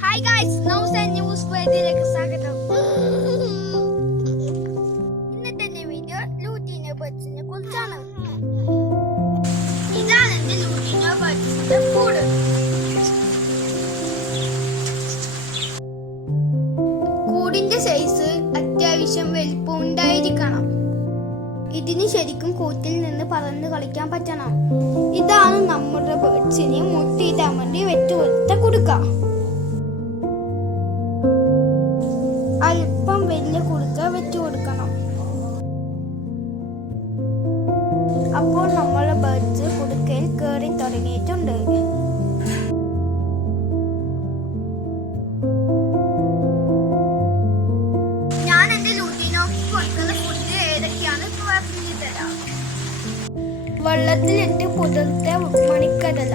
Hi guys, നൗസൻ news വേദിയിലേക്ക് സ്വാഗതം. ഇന്നത്തെ വീഡിയോ ലൂട്ടീനോ ബേർഡ്സിനെ കുറിച്ചാണ്. ഇതാണ് എന്റെ ലൂട്ടീനോ ബേർഡ്സിന്റെ കൂട്. കൂടിന്റെ സൈസ് അത്യാവശ്യം വലിപ്പം ഉണ്ടായിരിക്കണം. ഇതിന് ശരിക്കും കൂട്ടിൽ നിന്ന് പറന്ന് കളിക്കാൻ പറ്റണം. ഇതാണ് നമ്മുടെ ബേർഡ്സിനെ മുട്ടയിടാൻ വേണ്ടി വെച്ചുകൊടുത്ത കുടുക്ക. അല്പം വലിയ കുടുക്ക വെച്ചു കൊടുക്കണം. അപ്പോൾ നമ്മളെ ബേർഡ്സ് കുടുക്കയിൽ കയറി തുടങ്ങിയിട്ടുണ്ട്. ഞാൻ എന്റെ ലൂട്ടീനോക്ക് കൊടുക്കുന്ന ഫുഡ് ഏതൊക്കെയാണ് പറഞ്ഞു തരാം. വെള്ളത്തിലിട്ട് പുതിർത്ത മണിക്കടല.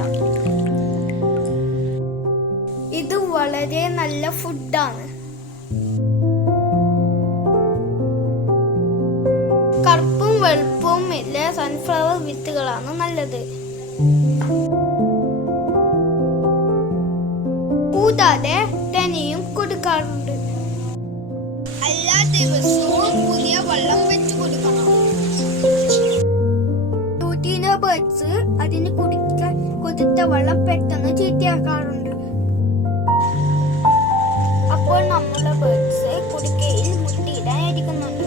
ഇത് വളരെ നല്ല ഫുഡാണ്. കറുപ്പും വെളുപ്പും ഇല്ല സൺഫ്ലവർ വിത്തുകളാണ് നല്ലത്. കൂടാതെ തനിയും കൊടുക്കാറുണ്ട്. എല്ലാ ദിവസവും പുതിയ വെള്ളം വെച്ച് കൊടുക്കണം. ലൂട്ടീനോ ബേർഡ്സ് അതിന് കുടിക്കാൻ കൊടുത്ത വെള്ളം പെട്ടെന്ന് ചീത്തയാക്കാറുണ്ട്. അപ്പോൾ നമ്മുടെ ബേർഡ്സ് കുടുക്കയിൽ മുട്ടയിടാൻ ഇരിക്കുന്നുണ്ട്.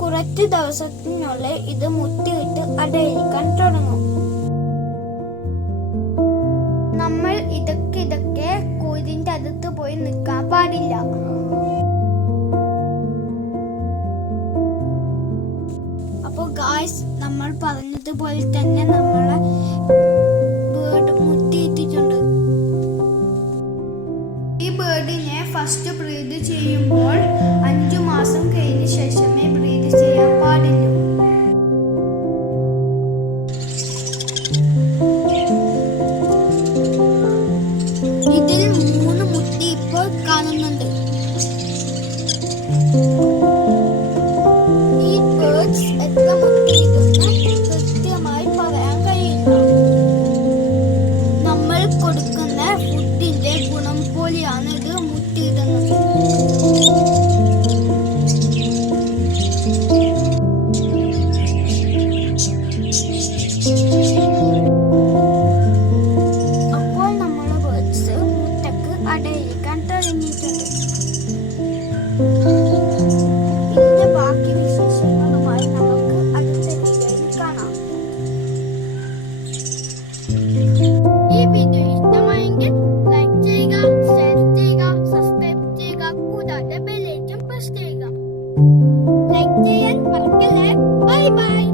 കുറച്ച് ദിവസത്തിനുള്ളിൽ ഇത് മുട്ടയിട്ട് അടയിരിക്കാൻ തുടങ്ങും. നമ്മൾ ഇതൊക്കെ കൂടിന്റെ അടുത്ത് പോയി നിൽക്കാൻ പാടില്ല. അപ്പോൾ ഗായ്സ്, നമ്മൾ പറഞ്ഞതുപോലെ തന്നെ നമ്മളെ ബേർഡ് മുട്ടയിട്ടിട്ടുണ്ട്. ഈ ബേർഡിനെ ഫസ്റ്റ് ബ്രീഡ് ചെയ്യുമ്പോൾ 5 മാസം കഴിഞ്ഞ ശേഷമേ ബ്രീഡ് ചെയ്യാൻ പാടുള്ളൂ. ഇതിൽ 3 മുട്ട ഇപ്പോൾ കാണുന്നുണ്ട്. ഈ ബേർഡ്സ് എത്ര മുട്ടയിടുന്നു കൃത്യമായി പറയാൻ കഴിയില്ല. നമ്മൾ കൊടുക്കുന്ന ഫുഡിന്റെ ഗുണം പോലെയാണ് ഇത് മുട്ടയിടുന്നത്. അപ്പോൾ നമ്മളെ ബേർഡ്സ് മുട്ടക്ക് അടയിരിക്കാൻ തുടങ്ങിയിട്ടുണ്ട്. ഇതിന്റെ ബാക്കി വിശേഷങ്ങളുമായി നമുക്ക് അടുത്ത വീഡിയോയിൽ കാണാം. ഈ വീഡിയോ ഇഷ്ടമായെങ്കിൽ ലൈക്ക് ചെയ്യുക, ഷെയർ ചെയ്യുക, സബ്സ്ക്രൈബ് ചെയ്യുക, കൂടാതെ ബെൽ ഐക്കൺ പ്രസ് ചെയ്യുക. ലൈക്ക് ചെയ്യാൻ മറക്കല്ലേ. Bye bye.